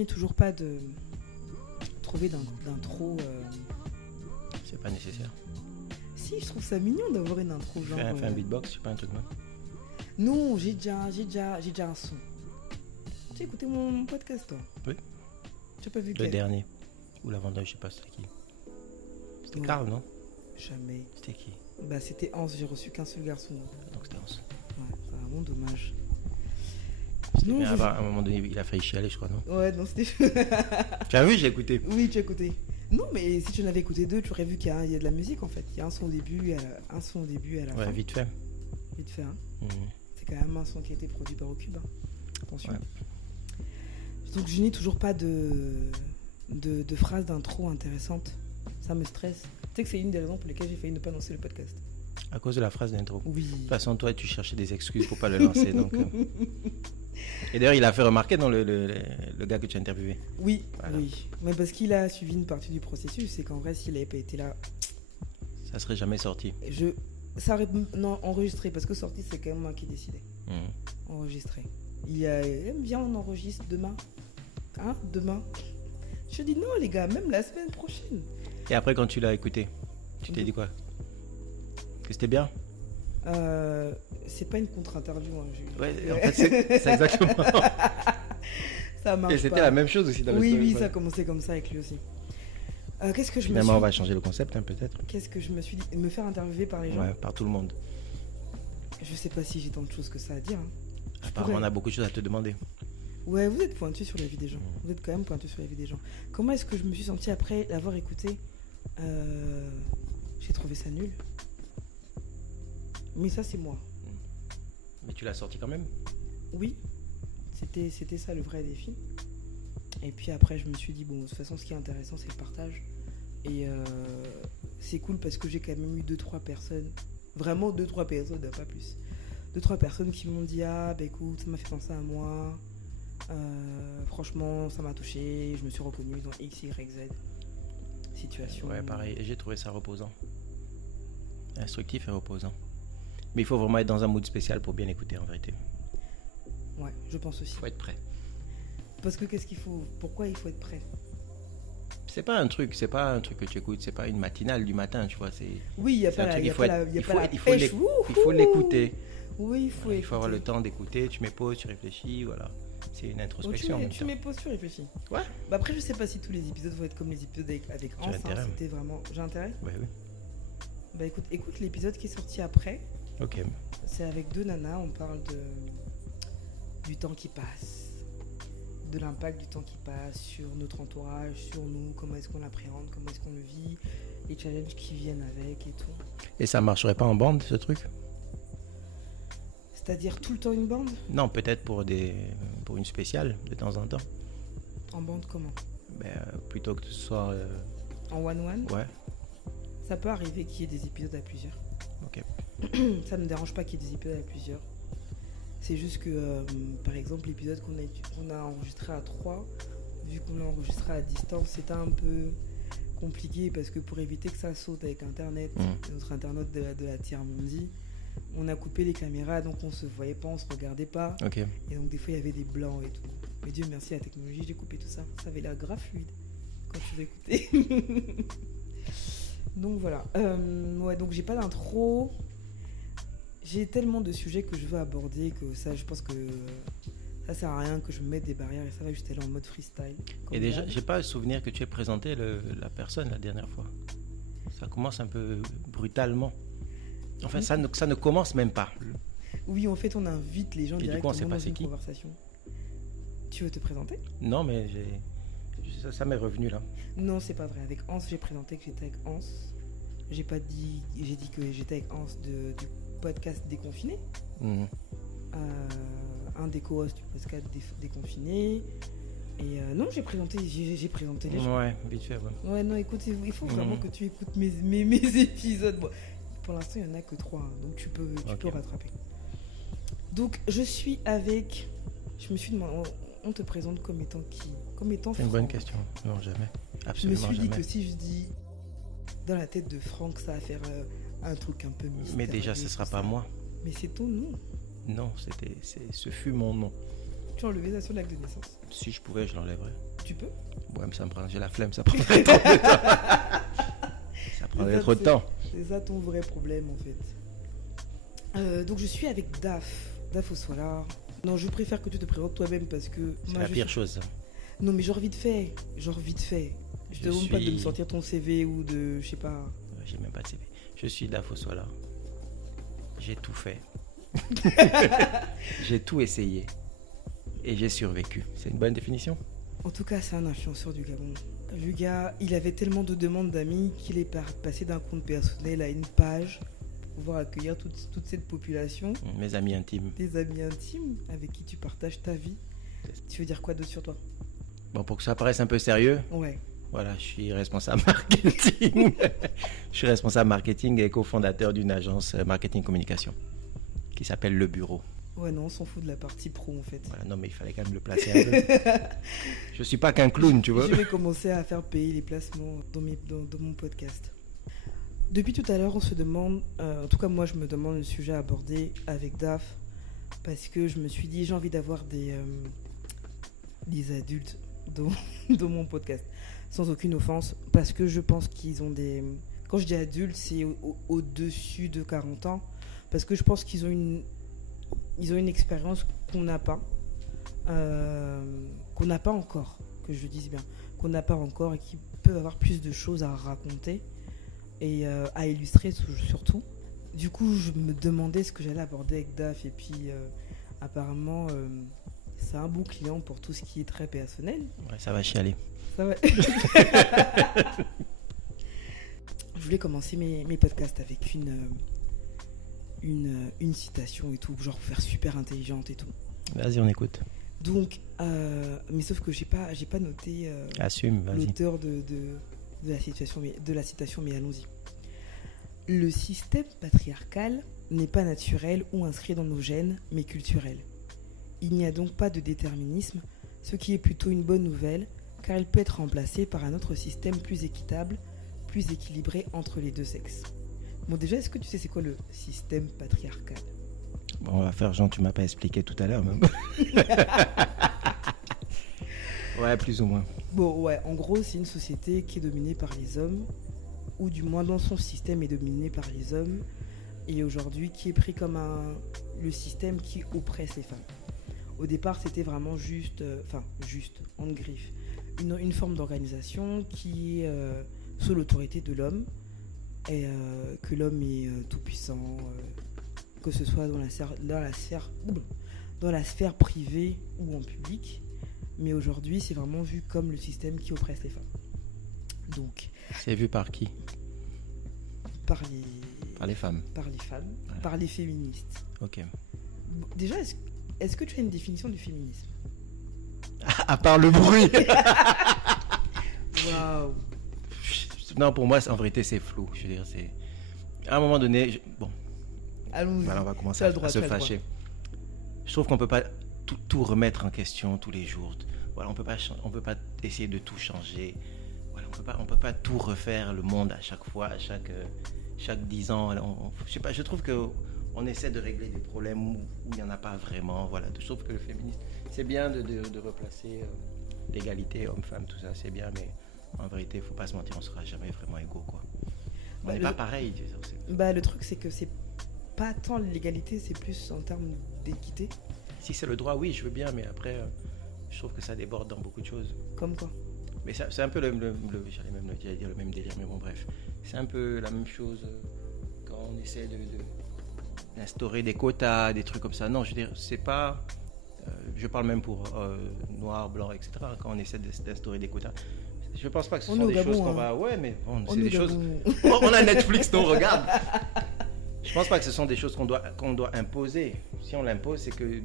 n'ai toujours pas de trouvé d'intro. C'est pas nécessaire. Si, je trouve ça mignon d'avoir une intro. Genre, Fais un beatbox, c'est pas un truc même. Non, j'ai déjà un son. Tu as écouté mon podcast, toi? Oui. Tu n'as pas vu Le dernier. Ou l'avant-dernier, je sais pas c'était qui. C'était Carl, non? Jamais. C'était qui? Bah, c'était Hans, j'ai reçu qu'un seul garçon. Donc c'était Hans. Ouais, c'est vraiment dommage. Mais à un moment donné, il a failli chialer, je crois, non? Ouais, non, c'était. Tu as vu, j'ai écouté. Oui, tu as écouté. Non, mais si tu en avais écouté deux, tu aurais vu qu'il y a de la musique en fait. Il y a un son au début et un son au début et à la fin. Ouais, vite fait. Vite fait, hein. Mmh. C'est quand même un son qui a été produit par Ocube. Hein. Attention. Ouais. Donc je n'ai toujours pas de phrases d'intro intéressantes. Ça me stresse. Tu sais que c'est une des raisons pour lesquelles j'ai failli ne pas lancer le podcast. À cause de la phrase d'intro. Oui. De toute façon, toi, tu cherchais des excuses pour pas le lancer. Donc, Et d'ailleurs, il a fait remarquer dans le gars que tu as interviewé. Oui, voilà. oui. Mais parce qu'il a suivi une partie du processus, c'est qu'en vrai, s'il n'avait pas été là, ça serait jamais sorti. Ça aurait enregistré, parce que sorti, c'est quand même moi qui décidais. Enregistré. Viens, on enregistre demain. Hein, demain. Je dis non, les gars, même la semaine prochaine. Et après, quand tu l'as écouté, tu t'es dit quoi? Que c'était bien? C'est pas une contre-interview. Hein, ouais, en fait, c'est exactement. Ça marche. Et c'était pas. la même chose aussi dans le story. Oui, ça a commencé comme ça avec lui aussi. Qu'est-ce que je Finalement, me suis... on va changer le concept, hein, peut-être. Qu'est-ce que je me suis dit? Me faire interviewer par les gens? Ouais, par tout le monde. Je sais pas si j'ai tant de choses que ça à dire. Hein. Apparemment, on a beaucoup de choses à te demander. Ouais, vous êtes pointu sur la vie des gens. Vous êtes quand même pointu sur la vie des gens. Comment est-ce que je me suis sentie après l'avoir écouté? J'ai trouvé ça nul. Mais ça, c'est moi. Mais tu l'as sorti quand même? Oui, c'était ça le vrai défi. Et puis après, je me suis dit, bon, de toute façon, ce qui est intéressant, c'est le partage. Et c'est cool parce que j'ai quand même eu 2-3 personnes, vraiment 2-3 personnes, pas plus. 2-3 personnes qui m'ont dit, ah, bah écoute, ça m'a fait penser à moi. Franchement, ça m'a touché. Je me suis reconnue dans X, Y, Z situation. Ouais, pareil. Et j'ai trouvé ça reposant. Instructif et reposant. Mais il faut vraiment être dans un mood spécial pour bien écouter, en vérité. Ouais, je pense aussi. Il faut être prêt. Parce que qu'est-ce qu'il faut... Pourquoi il faut être prêt? C'est pas un truc que tu écoutes, c'est pas une matinale du matin, tu vois. Oui, il n'y a pas la pêche. Il faut l'écouter. Oui, il faut Il faut avoir le temps d'écouter, tu mets pause, tu réfléchis, voilà. C'est une introspection. Tu mets pause, tu réfléchis. Ouais. Bah après, je sais pas si tous les épisodes vont être comme les épisodes avec Hans. Hein, c'était vraiment... J'ai intérêt? Ouais, oui. Bah écoute l'épisode qui est sorti après. Ok. C'est avec 2 nanas, on parle du temps qui passe, de l'impact du temps qui passe sur notre entourage, sur nous, comment est-ce qu'on l'appréhende, comment est-ce qu'on le vit, les challenges qui viennent avec et tout. Et ça marcherait pas en bande, ce truc? C'est-à-dire tout le temps une bande? Non, peut-être pour une spéciale, de temps en temps. En bande comment? Plutôt que ce soit... En one-one? Ouais. Ça peut arriver qu'il y ait des épisodes à plusieurs. Ok. Ça ne me dérange pas qu'il y ait des épisodes à plusieurs. C'est juste que, par exemple, l'épisode qu'on a enregistré à 3, vu qu'on l'a enregistré à distance, c'était un peu compliqué parce que pour éviter que ça saute avec Internet, notre internaute de la tiers-mondie, on a coupé les caméras, donc on se voyait pas, on se regardait pas. Okay. Et donc des fois, il y avait des blancs et tout. Mais Dieu merci à la technologie, j'ai coupé tout ça. Ça avait l'air grave fluide quand je vous écoutais. Donc voilà. Ouais, donc j'ai pas d'intro. J'ai tellement de sujets que je veux aborder que ça, je pense que ça sert à rien que je me mette des barrières et ça va juste aller en mode freestyle. Et déjà, j'ai pas le souvenir que tu aies présenté la personne la dernière fois. Ça commence un peu brutalement. Enfin, ça ne commence même pas. Oui, en fait, on invite les gens directement dans une conversation. Tu veux te présenter? Non, mais ça m'est revenu là. Non, c'est pas vrai. Avec Hans, j'ai présenté que j'étais avec Hans. J'ai dit que j'étais avec Hans du podcast Déconfiné. Un des co-hosts du podcast Déconfiné. Et non, j'ai présenté les gens. Ouais, vite fait. Ouais, non, écoute, il faut vraiment que tu écoutes mes épisodes. Bon, pour l'instant, il n'y en a que 3, hein, donc tu peux rattraper. Donc, je suis avec... Je me suis demandé, on te présente comme étant qui? Comme étant C'est Franck. Une bonne question. Non, jamais. Absolument jamais. Je me suis dit que si je dis dans la tête de Franck, ça va faire un truc un peu mystérieux. Mais déjà, ce ne sera pas moi. Mais c'est ton nom. Non, ce fut mon nom. Tu as enlevé ça sur l'acte de naissance? Si je pouvais, je l'enlèverais. Tu peux. Ouais, mais j'ai la flemme, ça prendrait trop de temps. Ça prendrait trop de temps. C'est ça ton vrai problème en fait. Donc je suis avec Daf Oswalard. Non, je préfère que tu te présentes toi-même parce que... C'est la pire chose. Non, mais genre vite fait. Je te demande pas de me sortir ton CV ou de... Je sais pas... J'ai même pas de CV. Je suis Daf Oswalard. J'ai tout fait. J'ai tout essayé. Et j'ai survécu. C'est une bonne définition? En tout cas, c'est un influenceur du Gabon. Le gars, il avait tellement de demandes d'amis qu'il est passé d'un compte personnel à une page pour pouvoir accueillir toute cette population. Mes amis intimes. Tes amis intimes avec qui tu partages ta vie. Tu veux dire quoi d'autre sur toi? Bon, pour que ça paraisse un peu sérieux. Ouais. Voilà, je suis responsable marketing. Je suis responsable marketing et cofondateur d'une agence marketing communication qui s'appelle Le Bureau. Ouais, non, on s'en fout de la partie pro en fait. Voilà, non, mais il fallait quand même le placer un peu. Je suis pas qu'un clown, tu vois. Je vais commencer à faire payer les placements dans mon podcast. Depuis tout à l'heure, on se demande, en tout cas moi je me demande le sujet à aborder avec Daf, parce que je me suis dit j'ai envie d'avoir des adultes dans mon podcast, sans aucune offense, parce que je pense qu'ils ont des... Quand je dis adultes, c'est au-dessus de 40 ans, parce que je pense qu'ils ont une expérience qu'on n'a pas encore, que je dise bien, qu'on n'a pas encore et qui peuvent avoir plus de choses à raconter et à illustrer surtout. Du coup, je me demandais ce que j'allais aborder avec Daf et puis apparemment, c'est un bon client pour tout ce qui est très personnel. Ouais, ça va chialer. Ça va. Je voulais commencer mes podcasts avec une citation et tout, genre pour faire super intelligente et tout. Vas-y, on écoute. Donc, mais sauf que j'ai pas noté Assume, vas-y. l'auteur de la citation, mais allons-y. Le système patriarcal n'est pas naturel ou inscrit dans nos gènes, mais culturel. Il n'y a donc pas de déterminisme, ce qui est plutôt une bonne nouvelle, car il peut être remplacé par un autre système plus équitable, plus équilibré entre les deux sexes. Bon, déjà, est-ce que tu sais c'est quoi le système patriarcal? Bon, on va faire genre, tu m'as pas expliqué tout à l'heure même. Ouais, plus ou moins. Bon, ouais, en gros, c'est une société qui est dominée par les hommes, ou du moins dans son système est dominé par les hommes, et aujourd'hui qui est pris comme le système qui oppresse les femmes. Au départ, c'était vraiment juste, en griffe, une forme d'organisation qui est sous l'autorité de l'homme, et que l'homme est tout puissant, que ce soit dans la sphère privée ou en public. Mais aujourd'hui, c'est vraiment vu comme le système qui oppresse les femmes. Donc, c'est vu par qui? Par les femmes. Par les femmes, voilà. Par les féministes. Ok. Déjà, est-ce que tu as une définition du féminisme? À part le bruit. Waouh. Non, pour moi, en vérité, c'est flou. Je veux dire, c'est... À un moment donné... Bon. Allons-y. Voilà, on va commencer à se fâcher. Je trouve qu'on peut pas tout remettre en question tous les jours. Voilà, on peut pas essayer de tout changer. Voilà, on peut pas tout refaire le monde à chaque fois, à chaque 10 ans. Je sais pas, je trouve que on essaie de régler des problèmes où il n'y en a pas vraiment. Voilà, je trouve que le féminisme, c'est bien de replacer l'égalité homme-femme, tout ça, c'est bien, mais en vérité, il ne faut pas se mentir, on ne sera jamais vraiment égaux, quoi. On n'est pas pareil. Le truc, c'est que c'est pas tant l'égalité, c'est plus en termes d'équité. Si c'est le droit, oui, je veux bien, mais après, je trouve que ça déborde dans beaucoup de choses. Comme quoi? Mais c'est un peu j'allais dire le même délire, mais bon, bref. C'est un peu la même chose quand on essaie d'instaurer des quotas, des trucs comme ça. Non, je veux dire, c'est pas... je parle même pour noir, blanc, etc. Quand on essaie d'instaurer des quotas. Je pense pas que ce sont des choses qu'on va... Ouais, mais bon, c'est des choses... On a Netflix, non, regarde. Je pense pas que ce sont des choses qu'on doit imposer. Si on l'impose, c'est que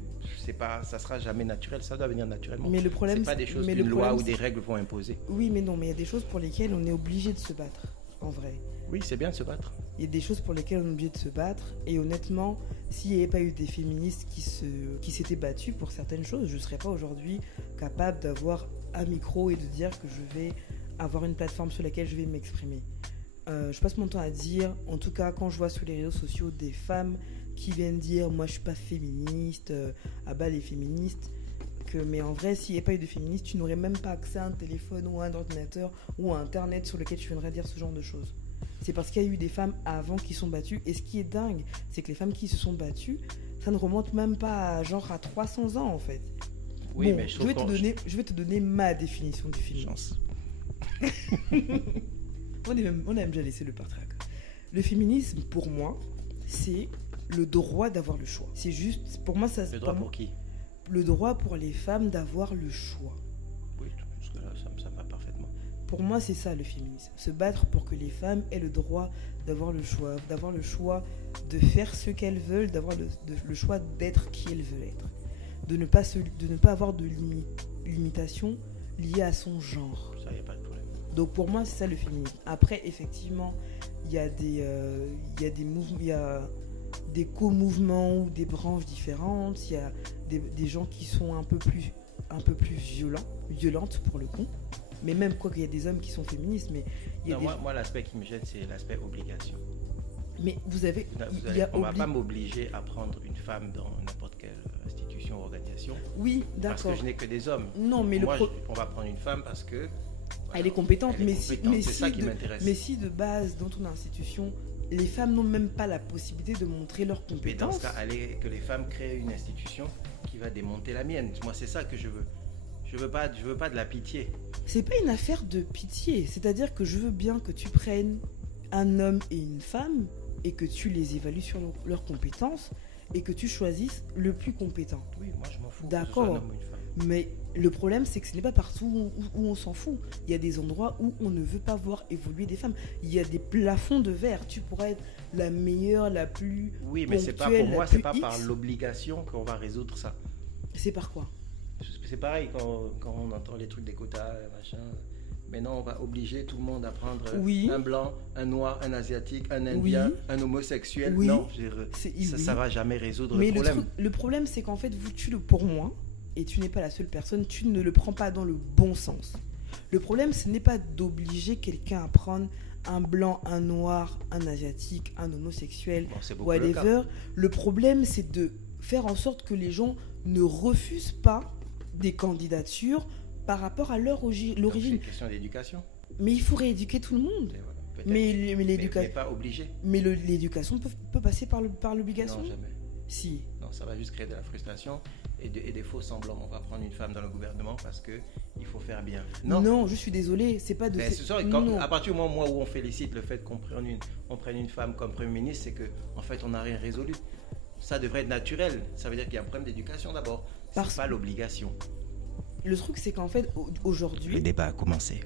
ça sera jamais naturel. Ça doit venir naturellement. Mais le problème, c'est pas des choses qu'une loi ou des règles vont imposer. Oui, mais non, mais il y a des choses pour lesquelles on est obligé de se battre, en vrai. Oui, c'est bien de se battre. Il y a des choses pour lesquelles on est obligé de se battre. Et honnêtement, s'il n'y avait pas eu des féministes qui s'étaient battues pour certaines choses, je ne serais pas aujourd'hui capable d'avoir un micro et de dire que je vais avoir une plateforme sur laquelle je vais m'exprimer. Je passe mon temps à dire, en tout cas quand je vois sur les réseaux sociaux des femmes qui viennent dire moi je suis pas féministe, à bas les féministes, mais en vrai, s'il n'y avait pas eu de féministes, tu n'aurais même pas accès à un téléphone ou à un ordinateur ou à Internet sur lequel tu viendrais dire ce genre de choses. C'est parce qu'il y a eu des femmes avant qui sont battues. Et ce qui est dingue, c'est que les femmes qui se sont battues, ça ne remonte même pas à 300 ans en fait. Oui, bon, mais je vais te donner ma définition du féminisme. On aime déjà laisser le patriarcat. Le féminisme, pour moi, c'est le droit d'avoir le choix. C'est juste, pour moi, ça... Le droit pour qui? Le droit pour les femmes d'avoir le choix. Oui, jusque-là, ça me va parfaitement. Pour moi, c'est ça le féminisme. Se battre pour que les femmes aient le droit d'avoir le choix de faire ce qu'elles veulent, d'avoir le choix d'être qui elles veulent être. De ne pas avoir de limitation liée à son genre. Ça, il n'y a pas de problème. Donc pour moi, c'est ça le féminisme. Après, effectivement, il y a des mouvements, il y a des co-mouvements ou des branches différentes. Il y a des gens qui sont un peu plus violentes pour le coup. Mais même quoi qu'il y a des hommes qui sont féministes, mais il y a moi, l'aspect qui me gêne, c'est l'aspect obligation. Mais on ne va pas m'obliger à prendre une femme dans n'importe quelle institution ou organisation. Oui, d'accord. Parce que je n'ai que des hommes. Non, mais on va prendre une femme parce que... Elle est compétente, c'est ça qui m'intéresse. Mais si de base, dans ton institution, les femmes n'ont même pas la possibilité de montrer leurs compétences... Mais dans ce cas, que les femmes créent une institution qui va démonter la mienne. Moi, c'est ça que je veux. Je veux pas de la pitié. C'est pas une affaire de pitié. C'est-à-dire que je veux bien que tu prennes un homme et une femme et que tu les évalues sur leurs compétences et que tu choisisses le plus compétent. Oui, moi je m'en fous. D'accord. Que ce soit un homme ou une femme. Mais le problème, c'est que ce n'est pas partout où on s'en fout. Il y a des endroits où on ne veut pas voir évoluer des femmes. Il y a des plafonds de verre. Tu pourrais être la meilleure, la plus Oui, mais c'est pas pour moi, c'est pas par l'obligation qu'on va résoudre ça. C'est par quoi? C'est pareil quand on entend les trucs des quotas, machin. Maintenant, on va obliger tout le monde à prendre un blanc, un noir, un asiatique, un indien, un homosexuel. Oui. Non, ça va jamais résoudre le problème. Le problème, c'est qu'en fait, pour moi, et tu n'es pas la seule personne, tu ne le prends pas dans le bon sens. Le problème, ce n'est pas d'obliger quelqu'un à prendre un blanc, un noir, un asiatique, un homosexuel, whatever. Le problème, c'est de faire en sorte que les gens ne refusent pas des candidatures par rapport à l'origine. C'est une question d'éducation. Mais il faut rééduquer tout le monde. Voilà, mais l'éducation. Mais pas obligé. Mais l'éducation peut passer par l'obligation. Non, jamais. Si. Non, ça va juste créer de la frustration et des faux semblants. On va prendre une femme dans le gouvernement parce que il faut faire bien. Non, je suis désolée, c'est pas de. Mais à partir du moment où on félicite le fait qu'on prenne une femme comme Premier ministre, c'est que en fait on n'a rien résolu. Ça devrait être naturel. Ça veut dire qu'il y a un problème d'éducation d'abord. C'est pas l'obligation. Le truc, c'est qu'en fait, aujourd'hui... Le débat a commencé.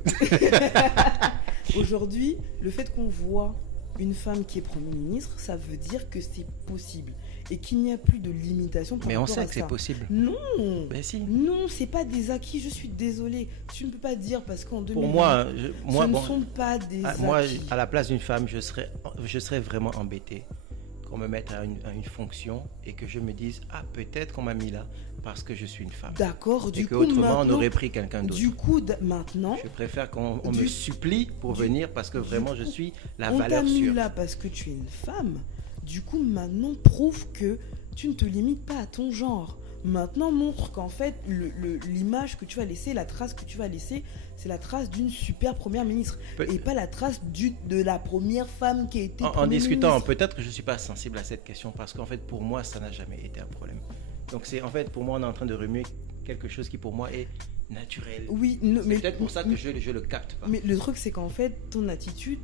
Aujourd'hui, le fait qu'on voit une femme qui est Premier ministre, ça veut dire que c'est possible. Et qu'il n'y a plus de limitation par rapport à ça. Mais on sait que c'est possible. Non. Ben si. Non, c'est pas des acquis. Je suis désolée. Tu ne peux pas dire parce qu'en 2020... Pour moi, ce ne sont pas des acquis. Moi, à la place d'une femme, je serais vraiment embêté qu'on me mette à une fonction et que je me dise peut-être qu'on m'a mis là parce que je suis une femme. D'accord. Du coup, autrement on aurait pris quelqu'un d'autre. Du coup, maintenant, je préfère qu'on me supplie pour venir parce que vraiment je suis la valeur sûre. On t'a mis là parce que tu es une femme. Du coup, maintenant, prouve que tu ne te limites pas à ton genre. Maintenant, montre qu'en fait, l'image que tu vas laisser, la trace que tu vas laisser, c'est la trace d'une super première ministre. Et pas la trace de la première femme qui a été en discutant, peut-être que je ne suis pas sensible à cette question parce qu'en fait, pour moi, ça n'a jamais été un problème. Donc, c'est en fait, pour moi, on est en train de remuer quelque chose qui, pour moi, est naturel. Oui, c'est peut-être pour ça que je le capte pas. Mais le truc, c'est qu'en fait, ton attitude,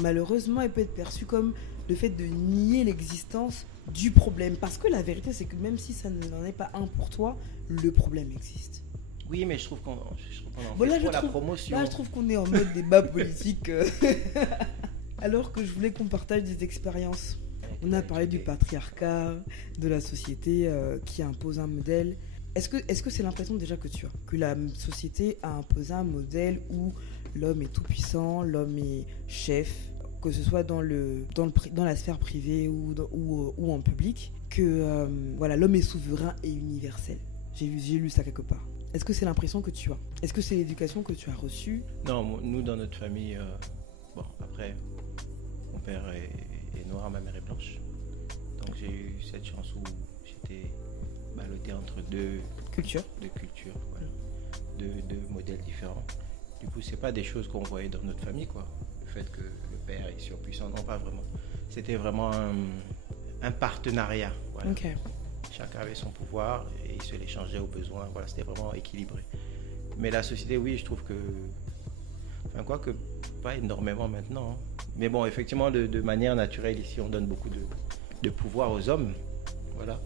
malheureusement, elle peut être perçue comme le fait de nier l'existence du problème. Parce que la vérité, c'est que même si ça n'en est pas un pour toi, le problème existe. Oui, mais je trouve qu'on en fait trop la promotion. Là, je trouve qu'on est en mode débat politique. Alors que je voulais qu'on partage des expériences. On a parlé du patriarcat, de la société qui impose un modèle. Est-ce que c'est l'impression déjà que tu as? Que la société a imposé un modèle où l'homme est tout puissant, l'homme est chef, que ce soit dans la sphère privée ou en public, que l'homme est souverain et universel. J'ai lu ça quelque part. Est-ce que c'est l'impression que tu as? Est-ce que c'est l'éducation que tu as reçue? Non, nous dans notre famille, après, mon père est noir, ma mère est blanche. Donc j'ai eu cette chance où j'étais balloter entre deux Culture. cultures, voilà, deux modèles différents. Du coup, c'est pas des choses qu'on voyait dans notre famille, quoi. Le fait que le père est surpuissant, non, pas vraiment. C'était vraiment un partenariat. Voilà. Ok. Chacun avait son pouvoir et il se l'échangeait au besoin. Voilà, c'était vraiment équilibré. Mais la société, oui, je trouve que... Enfin, quoique, pas énormément maintenant. Hein. Mais bon, effectivement, de manière naturelle, ici, on donne beaucoup de pouvoir aux hommes. Voilà.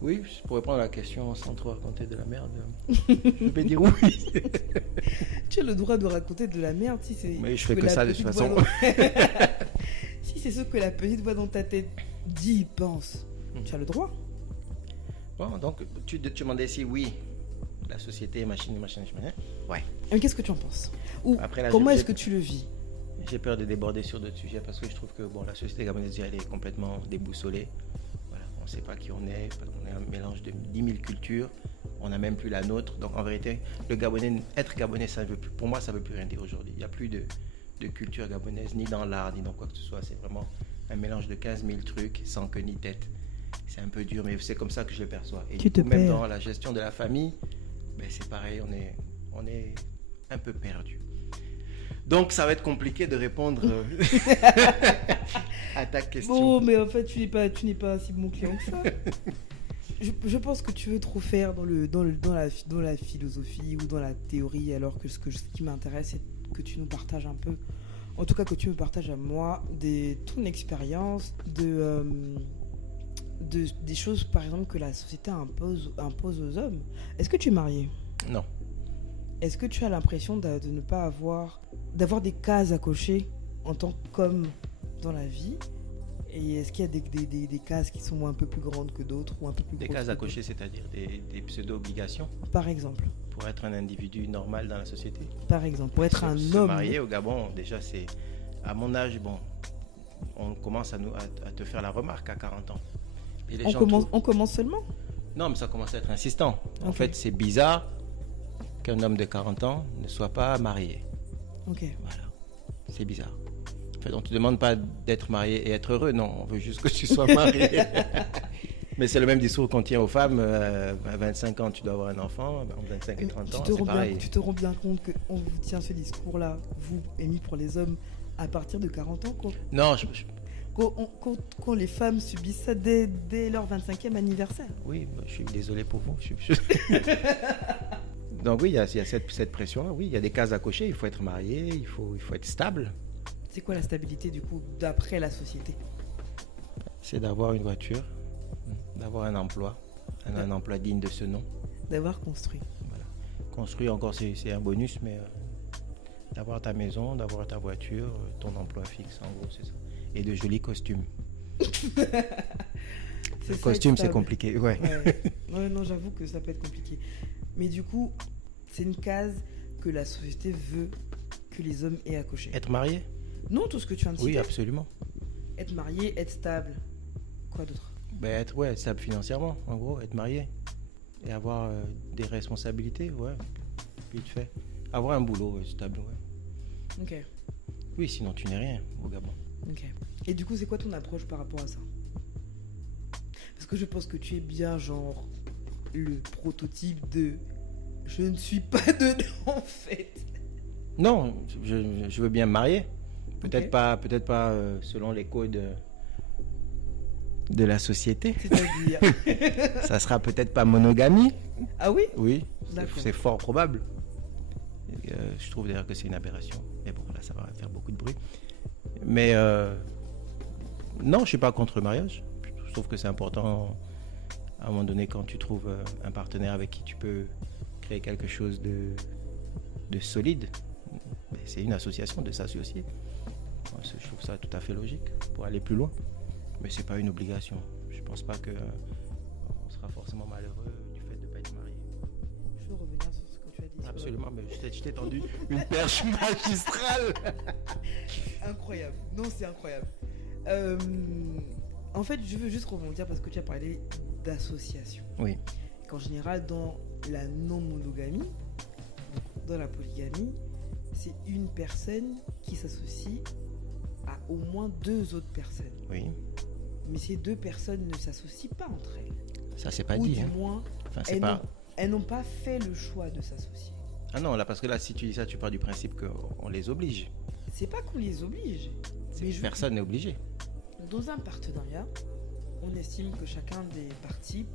Oui, pour répondre à la question sans trop raconter de la merde, je vais dire oui. Tu as le droit de raconter de la merde si c'est... Mais je fais que ça de toute façon. Si c'est ce que la petite voix dans ta tête dit, pense, tu as le droit. Bon, donc, tu demandais si oui, la société, machin. Ouais. Mais qu'est-ce que tu en penses? Ou Après, là, comment est-ce que tu le vis? J'ai peur de déborder sur d'autres sujets parce que je trouve que bon, la société gabonaise, elle est complètement déboussolée. Voilà, on ne sait pas qui on est. On est un mélange de 10 000 cultures. On n'a même plus la nôtre. Donc en vérité, être gabonais, ça veut plus, pour moi, ça ne veut plus rien dire aujourd'hui. Il n'y a plus de culture gabonaise, ni dans l'art, ni dans quoi que ce soit. C'est vraiment un mélange de 15 000 trucs sans queue ni tête. C'est un peu dur, mais c'est comme ça que je le perçois. Et Tu du coup, te même perds. dans la gestion de la famille, ben, c'est pareil, on est un peu perdu. Donc, ça va être compliqué de répondre à ta question. Bon, mais en fait, tu n'es pas si bon client que ça. Je pense que tu veux trop faire dans la philosophie ou dans la théorie, alors que ce qui m'intéresse, c'est que tu nous partages un peu, en tout cas que tu me partages à moi, ton expérience, des choses, par exemple, que la société impose aux hommes. Est-ce que tu es marié? Non. Est-ce que tu as l'impression de ne pas d'avoir des cases à cocher en tant qu'homme dans la vie? Et est-ce qu'il y a des cases qui sont un peu plus grandes que d'autres ou un peu plus Des grosses cases à que d'autres? cocher, c'est-à-dire des pseudo-obligations Par exemple, pour être un individu normal dans la société. pour être un Se homme. marier au Gabon, déjà, c'est... À mon âge, bon, on commence à te faire la remarque à 40 ans. Et les gens trouvent- On commence seulement? Non, mais ça commence à être insistant. En Ok. fait, c'est bizarre qu'un homme de 40 ans ne soit pas marié. Ok. Voilà. C'est bizarre. En fait, on ne te demande pas d'être marié et être heureux. Non, on veut juste que tu sois marié. Mais c'est le même discours qu'on tient aux femmes. À 25 ans, tu dois avoir un enfant. Entre 25 et 30 ans, c'est pareil. Tu te rends bien compte qu'on vous tient ce discours-là, vous, émis pour les hommes, à partir de 40 ans, Non, quand les femmes subissent ça dès leur 25e anniversaire. oui, je suis désolé pour vous. Donc oui, il y a cette pression-là. Oui, il y a des cases à cocher. Il faut être marié, il faut être stable. C'est quoi la stabilité, du coup, d'après la société? C'est d'avoir une voiture, d'avoir un emploi digne de ce nom. D'avoir construit. Voilà. Construire encore, c'est un bonus, mais d'avoir ta maison, d'avoir ta voiture, ton emploi fixe, en gros, c'est ça. Et de jolis costumes. Le costume, c'est compliqué, ouais. Ouais, non, j'avoue que ça peut être compliqué. Mais du coup, c'est une case que la société veut que les hommes aient à cocher. Être marié? Non, tout ce que tu viens de citer. Oui, absolument. Être marié, être stable. Quoi d'autre? Être stable financièrement, en gros, être marié. Et avoir des responsabilités, ouais, vite fait. Avoir un boulot stable, ouais. Ok. Oui, sinon tu n'es rien au Gabon. Ok. Et du coup, c'est quoi ton approche par rapport à ça? Parce que je pense que tu es bien genre le prototype de je ne suis pas dedans en fait. Non, je veux bien me marier. Peut-être Ok. pas selon les codes de la société. C'est-à-dire. Ça sera peut-être pas monogamie. Ah oui? Oui, D'accord. c'est fort probable. Je trouve d'ailleurs que c'est une aberration. Mais bon, là, ça va faire beaucoup de bruit. Mais non, je suis pas contre le mariage. Je trouve que c'est important, à un moment donné, quand tu trouves un partenaire avec qui tu peux créer quelque chose de solide. Mais c'est une association de s'associer. Je trouve ça tout à fait logique pour aller plus loin. Mais c'est pas une obligation. Je pense pas que on sera forcément malheureux du fait de ne pas être marié. Je veux revenir sur ce que tu as dit. Absolument, mais je t'ai tendu une perche magistrale. Incroyable. Non, c'est incroyable. En fait, je veux juste rebondir parce que tu as parlé d'association. Oui. Qu'en général, dans la non-monogamie, donc dans la polygamie, c'est une personne qui s'associe à au moins deux autres personnes. Oui. Mais ces deux personnes ne s'associent pas entre elles. Ça, c'est pas ou dit. du Hein. moins, Enfin, c'est pas... elles n'ont pas fait le choix de s'associer. Ah non, là, parce que là, si tu dis ça, tu pars du principe qu'on les oblige. C'est pas qu'on les oblige, mais Personne n'est obligé. dans un partenariat, on estime que chacun des parties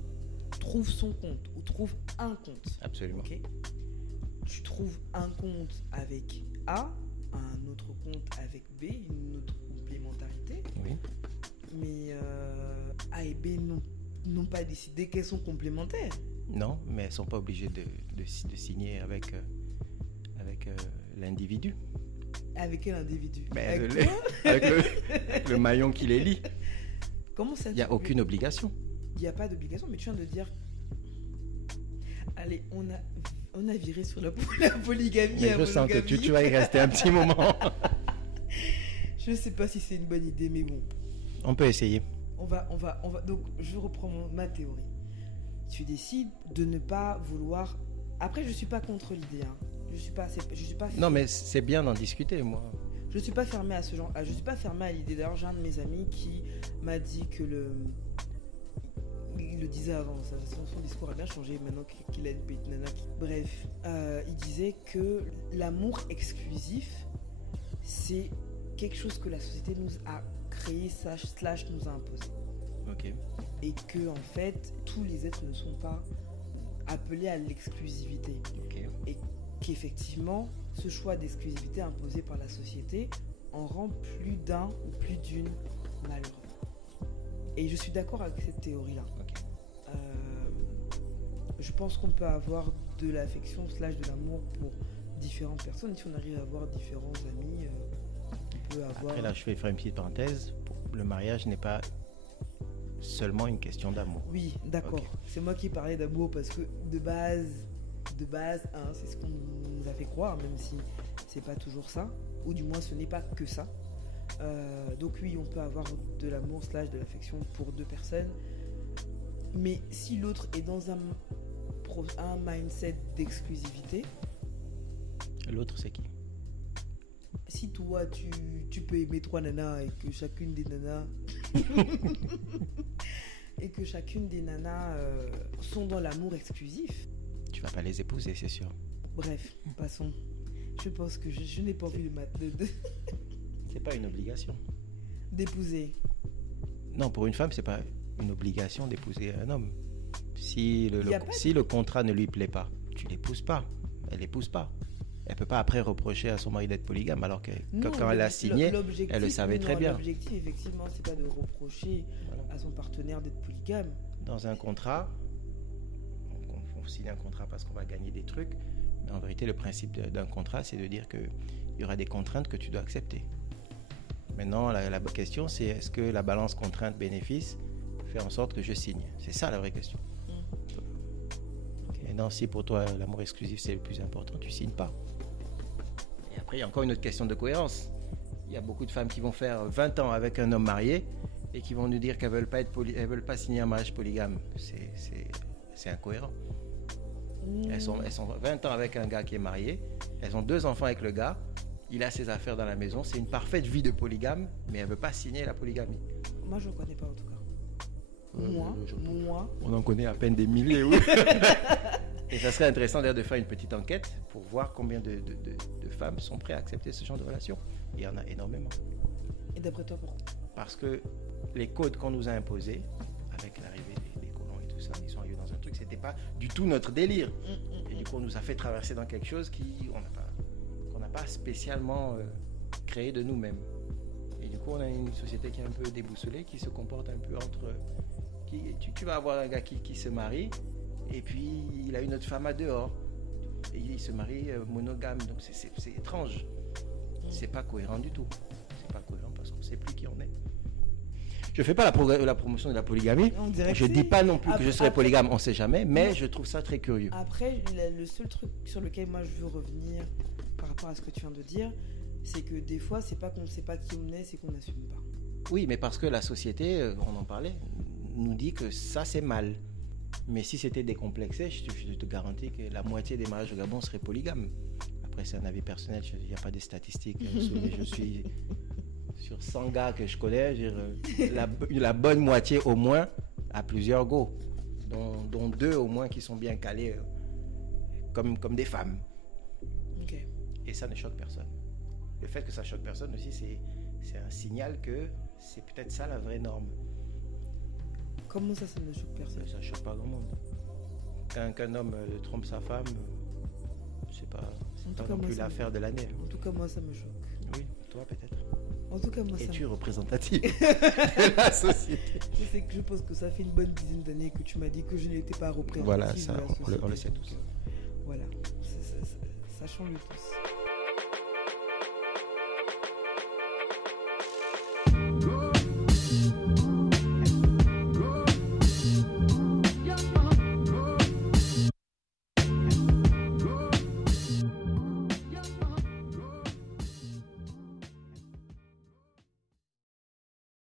trouve son compte ou trouve un compte. Absolument. Ok. Tu trouves un compte avec A, un autre compte avec B, une autre complémentarité. Oui. Mais A et B n'ont pas décidé qu'elles sont complémentaires. Non, mais elles ne sont pas obligées de signer avec l'individu. Avec quel individu? Avec le maillon qui les lie. Comment ça? Il n'y a aucune obligation. Il n'y a pas d'obligation, mais tu viens de dire... Allez, on a viré sur la polygamie. Mais je sens que tu vas y rester un petit moment. Je ne sais pas si c'est une bonne idée, mais bon. On peut essayer. On va. Donc, je reprends ma théorie. Tu décides de ne pas vouloir... Après, je ne suis pas contre l'idée. Hein. Je suis pas non, mais c'est bien d'en discuter, moi. Je ne suis pas fermé à ce genre. Je ne suis pas fermé à l'idée. D'ailleurs, j'ai un de mes amis qui m'a dit que il le disait avant, son discours a bien changé maintenant qu'il a une petite nana. Bref, il disait que l'amour exclusif, c'est quelque chose que la société nous a créé, slash nous a imposé. Ok. Et que, en fait, tous les êtres ne sont pas appelés à l'exclusivité. Ok. Et qu'effectivement, ce choix d'exclusivité imposé par la société en rend plus d'un ou plus d'une malheureux. Et je suis d'accord avec cette théorie-là. Okay. Je pense qu'on peut avoir de l'affection / de l'amour pour différentes personnes. Si on arrive à avoir différents amis, on peut avoir... Après là, je vais faire une petite parenthèse. Le mariage n'est pas seulement une question d'amour. Oui, d'accord. Okay. C'est moi qui parlais d'amour parce que de base, hein, c'est ce qu'on nous a fait croire, même si c'est pas toujours ça. Ou du moins, ce n'est pas que ça. Donc oui, on peut avoir de l'amour / de l'affection pour deux personnes, mais si l'autre est dans un mindset d'exclusivité, l'autre c'est qui? Si toi tu peux aimer 3 nanas et que chacune des nanas sont dans l'amour exclusif, tu vas pas les épouser, c'est sûr. Bref, passons. Je pense que je n'ai pas envie de... C'est pas une obligation d'épouser. Non, pour une femme, c'est pas une obligation d'épouser un homme. Si le contrat ne lui plaît pas, tu l'épouses pas. Elle l'épouse pas. Elle peut pas après reprocher à son mari d'être polygame alors que quand elle a signé, elle le savait très bien. L'objectif, effectivement, c'est pas de reprocher à son partenaire d'être polygame. Dans un contrat, on signe un contrat parce qu'on va gagner des trucs, mais en vérité, le principe d'un contrat, c'est de dire qu'il y aura des contraintes que tu dois accepter. Maintenant, la question, c'est est-ce que la balance contrainte-bénéfice fait en sorte que je signe? C'est ça la vraie question. Okay. Maintenant, si pour toi, l'amour exclusif, c'est le plus important, tu signes pas. Et après, il y a encore une autre question de cohérence. Il y a beaucoup de femmes qui vont faire 20 ans avec un homme marié et qui vont nous dire qu'elles ne veulent pas signer un mariage polygame. C'est incohérent. Elles sont 20 ans avec un gars qui est marié, elles ont 2 enfants avec le gars, il a ses affaires dans la maison, c'est une parfaite vie de polygame, mais elle ne veut pas signer la polygamie. Moi, je ne connais pas en tout cas. Moi. On en connaît à peine des milliers, oui. Et ça serait intéressant d'ailleurs de faire une petite enquête pour voir combien de femmes sont prêtes à accepter ce genre de relation. Il y en a énormément. Et d'après toi, pourquoi? Parce que les codes qu'on nous a imposés, avec l'arrivée des colons et tout ça, ils sont arrivés dans un truc, c'était pas du tout notre délire. Et du coup, on nous a fait traverser dans quelque chose qu'on n'a pas spécialement créé de nous-mêmes. Et du coup, on a une société qui est un peu déboussolée, qui se comporte un peu entre... Tu vas avoir un gars qui se marie, et puis il a une autre femme à dehors. Et il se marie monogame, donc c'est étrange. C'est pas cohérent du tout. C'est pas cohérent parce qu'on ne sait plus qui on est. Je ne fais pas la promotion de la polygamie. Je ne dis pas non plus que je serai polygame, on ne sait jamais, mais je trouve ça très curieux. Après, le seul truc sur lequel moi je veux revenir par rapport à ce que tu viens de dire, c'est que des fois, c'est pas qu'on ne sait pas qui on est, c'est qu'on n'assume pas. Oui, mais parce que la société, on en parlait, nous dit que ça c'est mal. Mais si c'était décomplexé, je te garantis que la moitié des mariages au Gabon seraient polygames. Après, c'est un avis personnel, il n'y a pas de statistiques. Je suis sur 100 gars que je connais, la bonne moitié au moins a plusieurs go. dont 2 au moins qui sont bien calés comme des femmes. Ok. Et ça ne choque personne. Le fait que ça choque personne aussi, c'est un signal que c'est peut-être ça la vraie norme. Comment ça ne choque personne? Ça ne choque pas grand monde. Qu'un homme trompe sa femme, c'est pas non plus l'affaire de l'année. En tout cas, moi, ça me choque. Oui, toi peut-être. En tout cas, moi, ça. Es-tu représentative de la société? Je pense que ça fait une bonne dizaine d'années que tu m'as dit que je n'étais pas représentative. Voilà, ça, de la société. on le sait tous. Voilà, sachons-le tous.